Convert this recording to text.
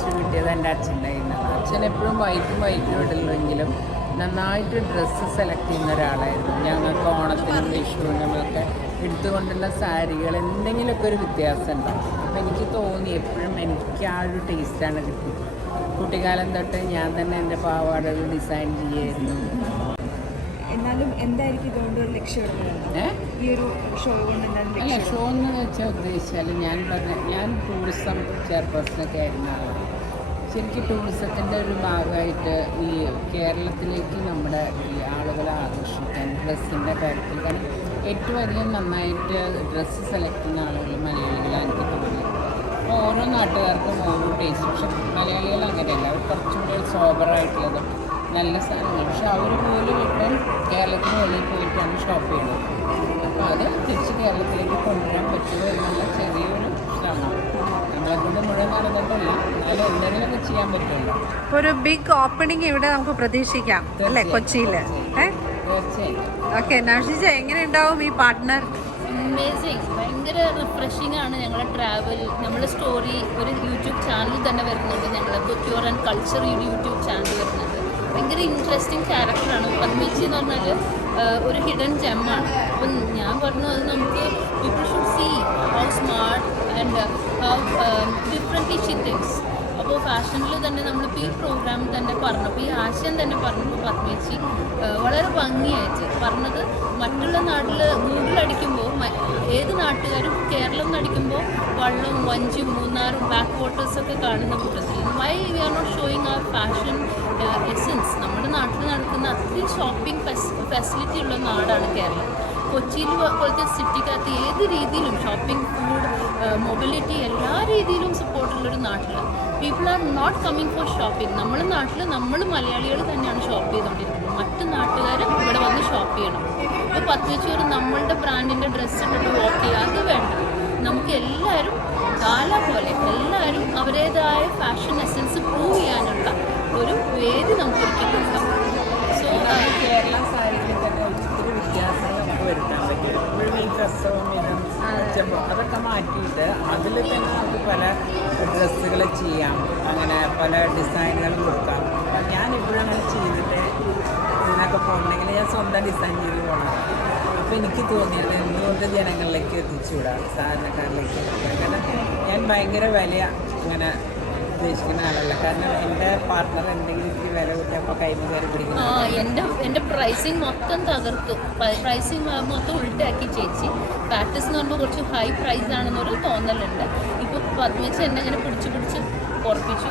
First കിട്ടിയത് എന്റെ അച്ഛന്റെ കയ്യിൽ അച്ഛൻ എപ്പോഴും വൈറ്റും വൈറ്റും ഇടലെങ്കിലും നന്നായിട്ട് ഡ്രസ്സ് സെലക്ട് ചെയ്യുന്ന ഒരാളായിരുന്നു. ഞങ്ങൾക്ക് ഓണത്തിനും വിഷുവിനും ഒക്കെ എടുത്തുകൊണ്ടുള്ള സാരികൾ എന്തെങ്കിലുമൊക്കെ ഒരു വ്യത്യാസം ഉണ്ടാവും. എനിക്ക് തോന്നി എപ്പോഴും എനിക്ക് ആ ഒരു ടേസ്റ്റാണ് കിട്ടിയത്. കുട്ടിക്കാലം തൊട്ട് ഞാൻ തന്നെ എന്റെ പാവാടകൾ ഡിസൈൻ ചെയ്യായിരുന്നു. എന്നാലും എന്തായിരിക്കും ഇതുകൊണ്ട് ഒരു ലക്ഷ്യം ഈ ഒരു ഷോ കൊണ്ട് അല്ല ഷോ എന്ന് വെച്ചാൽ ഉദ്ദേശിച്ചാൽ ഞാൻ പറഞ്ഞ ഞാൻ ടൂറിസം ചെയർപേഴ്സണൊക്കെ ആയിരുന്ന ആളാണ് ശരിക്കും ടൂറിസത്തിന്റെ ഒരു ഭാഗമായിട്ട് ഈ കേരളത്തിലേക്ക് നമ്മുടെ ഈ ആളുകളെ ആകർഷിക്കാൻ ഡ്രസ്സിന്റെ കാര്യത്തിൽ കാരണം ഏറ്റവും അധികം നന്നായിട്ട് ഡ്രസ്സ് സെലക്ട് ചെയ്യുന്ന ആളുകൾ മലയാളികളാണ് എനിക്ക് തോന്നിയത് അപ്പോൾ ഓരോ നാട്ടുകാർക്കും ഓരോ ടേസ്റ്റ് പക്ഷെ മലയാളികൾ അങ്ങനെയല്ല അവർ കുറച്ചും കൂടി സോബറായിട്ടുള്ളതും നല്ല സാധനങ്ങൾ പക്ഷെ അവർ പോലും ഇപ്പം കേരളത്തിന് വെളിയിൽ പോയിട്ടാണ് ഷോപ്പ് ചെയ്യുന്നത്. അപ്പോൾ അത് തിരിച്ച് കേരളത്തിലേക്ക് കൊണ്ടുവരാൻ പറ്റുമോ എന്നുള്ള ചെറിയൊരു ശ്രമം. നമ്മളെ കൊണ്ട് മുഴുവൻ നടന്നിട്ടില്ല. എന്നാലും എന്തെങ്കിലുമൊക്കെ ചെയ്യാൻ പറ്റുമല്ലോ. ഒരു ബിഗ് ഓപ്പണിംഗ് ഇവിടെ നമുക്ക് പ്രതീക്ഷിക്കാം. അല്ലേ? കൊച്ചിയിൽ ഓക്കെ നഷിജ എങ്ങനെ ഉണ്ടാവും ഈ പാർട്ട്ണർ അമേസിങ് ഭയങ്കര റിഫ്രഷിംഗ് ആണ് ഞങ്ങളുടെ ട്രാവൽ നമ്മുടെ സ്റ്റോറി ഒരു യൂട്യൂബ് ചാനൽ തന്നെ വരുന്നുണ്ട് ഞങ്ങളുടെ queer and culture YouTube channel വരുന്നുണ്ട് ഭയങ്കര ഇൻട്രസ്റ്റിംഗ് ക്യാരക്ടറാണ് പത്മിച്ചി എന്ന് പറഞ്ഞാൽ ഒരു ഹിഡൻ ജെമ്മാണ് അപ്പം ഞാൻ പറഞ്ഞത് നമുക്ക് people should see how smart and how differently she thinks അപ്പോൾ ഫാഷനിൽ തന്നെ നമ്മളിപ്പോൾ ഈ പ്രോഗ്രാം തന്നെ പറഞ്ഞപ്പോൾ ഈ ആശയം തന്നെ പറഞ്ഞപ്പോൾ പത്മേച്ചി വളരെ ഭംഗിയായിട്ട് പറഞ്ഞത് മറ്റുള്ള നാട്ടിൽ ഗൂഗിൾ അടിക്കുമ്പോൾ ഏത് നാട്ടുകാരും കേരളം നടിക്കുമ്പോൾ വള്ളവും വഞ്ചും മൂന്നാറും ബാക്ക് വാട്ടേഴ്സൊക്കെ കാണുന്ന കൂട്ടത്തിൽ why we are not showing our fashion essence നമ്മുടെ നാട്ടിൽ നടക്കുന്ന അത്രയും ഷോപ്പിംഗ് ഫെസിലിറ്റി ഉള്ള നാടാണ് കേരളം. കൊച്ചിയിൽ പോലത്തെ സിറ്റിക്കകത്ത് ഏത് രീതിയിലും ഷോപ്പിംഗ് ഫുഡ് മൊബിലിറ്റി എല്ലാ രീതിയിലും സപ്പോർട്ടുള്ളൊരു നാട്ടിലാണ്. People are not coming for shopping നമ്മുടെ നാട്ടിൽ നമ്മൾ മലയാളികൾ തന്നെയാണ് ഷോപ്പ് ചെയ്തുകൊണ്ടിരിക്കുന്നത് മറ്റു നാട്ടുകാർ ഇവിടെ വന്ന് ഷോപ്പ് ചെയ്യണം. ഇപ്പോൾ പത്ത് വെച്ചൂർ നമ്മളുടെ ബ്രാൻഡിന്റെ ഡ്രസ്സ് ഇട്ടിട്ട് വോക്ക് ചെയ്യുക അത് മാറ്റിയിട്ട് അതിൽ തന്നെ നമുക്ക് പല ഡ്രസ്സുകൾ ചെയ്യാം. അങ്ങനെ പല ഡിസൈനുകൾ കൊടുക്കാം. അപ്പം ഞാൻ ഇപ്പോഴാണ് അങ്ങനെ ചെയ്തിട്ട് ഇതിനൊക്കെ പോകണമെങ്കിൽ ഞാൻ സ്വന്തം ഡിസൈൻ ചെയ്ത് പോകണം. അപ്പോൾ എനിക്ക് തോന്നിയത് എന്തുകൊണ്ട് ജനങ്ങളിലേക്ക് എത്തിച്ചുവിടാം സാധാരണക്കാരിലേക്ക്. അങ്ങനെ ഞാൻ ഭയങ്കര വില അങ്ങനെ ഉദ്ദേശിക്കുന്ന ആളല്ല. കാരണം വില പിടിക്കുന്നു. ആ പ്രൈസിങ് മൊത്തം തകർത്തു. പ്രൈസിങ് മൊത്തം ഉൾട്ടാക്കി ചേച്ചി. പ്രാക്ടീസ് എന്ന് പറയുമ്പോൾ കുറച്ച് ഹൈ പ്രൈസ് ആണെന്നൊരു തോന്നലുണ്ട്. ഇപ്പോൾ പത്മച്ച് എന്നെ ഇങ്ങനെ പിടിച്ചു പിടിച്ച് ഉറപ്പിച്ചു.